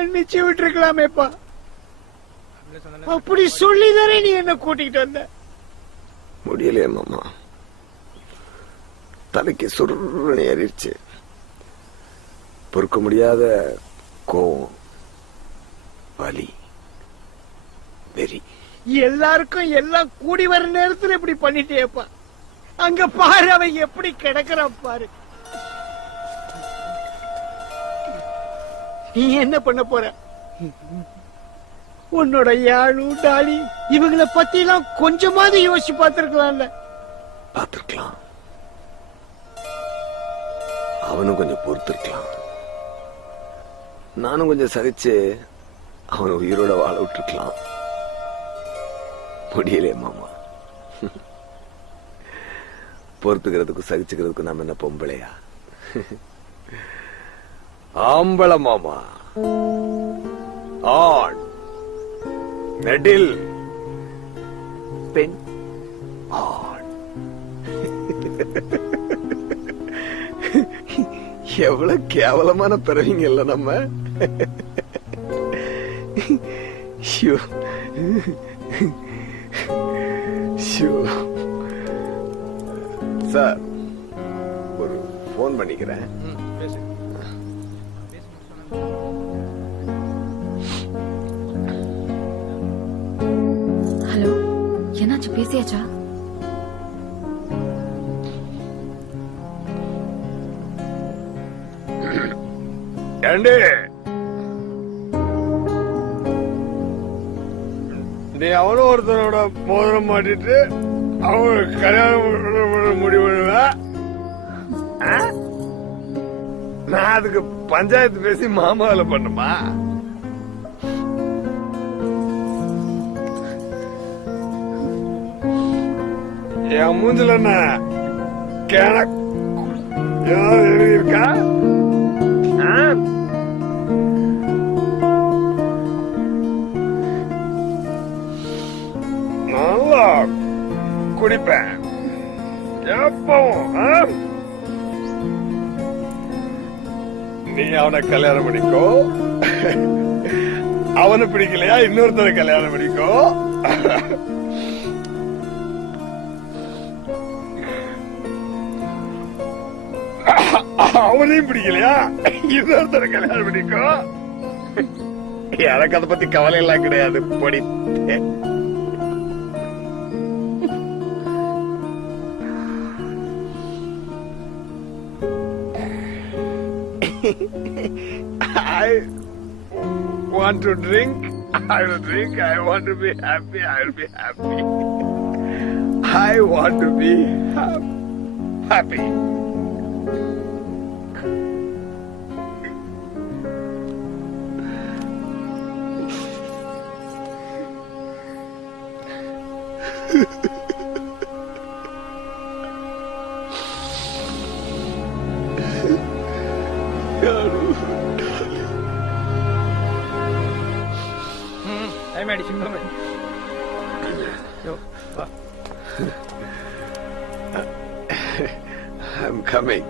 மன்னிச்சு விட்டுருக்கலாமேப்பா. அப்படி சொல்லிதானே நீ என்ன கூட்டிகிட்டு வந்த? முடியலையே மாமா, தலைக்கு சுருன்னு ஏறிடுச்சு. பொறுக்க முடியாத கோவம், வலி, வெறி. எல்லாருக்கும் எல்லாம் கூடி வர நேரத்துல இப்படி பண்ணிட்டேப்பா. அங்க பாரு அவன் எப்படி கிடக்குறான் பாரு. நீ என்ன பண்ண போற? உன்னோட யாழு டாலி இவங்களை பத்தி எல்லாம் கொஞ்சமாவது யோசிச்சு பார்த்திருக்கலாம்ல. பார்த்திருக்கலாம், அவனும் கொஞ்சம் பொறுத்திருக்கலாம். நானும் கொஞ்சம் சகிச்சு அவனை உயிரோட வாழ விட்டுருக்கலாம். முடியலையே மாமா. பொறுத்துக்கிறதுக்கும் சகிச்சுக்கிறதுக்கும் நாம என்ன பொம்பளையா? ஆம்பள மாமா. ஆண், நெடில், பெண், ஆண். எவ்வளவு கேவலமான பிறவிங்க இல்ல நம்ம. சார், ஒரு போன் பண்ணிக்கிறேன். ஹலோ, என்னாச்சு? பேசியாச்சா? ஏண்டே, நீ அவனும் ஒருத்தனோட மோதிரம் மாட்டிட்டு அவனுக்கு கல்யாணம் முடிவுவ. நான் அதுக்கு பஞ்சாயத்து பேசி மாமாவில பண்ணுமா? என் மூஞ்சில என்ன ஏதாவது எழுதியிருக்கா? நல்லா குடிப்பேன் எப்பவும். நீ அவனை கல்யாணம் பண்ணிக்கோ. அவனை பிடிக்கலையா இன்னொருத்தரை கல்யாணம் பண்ணிக்கோ. அவனையும் பிடிக்கலையா இன்னொருத்தரை கல்யாணம் பண்ணிக்கோ. எனக்கு அதை பத்தி கவலை எல்லாம் கிடையாது. பொடி I want to drink. I will drink. I want to be happy. I will be happy. I want to be happy. I'm coming.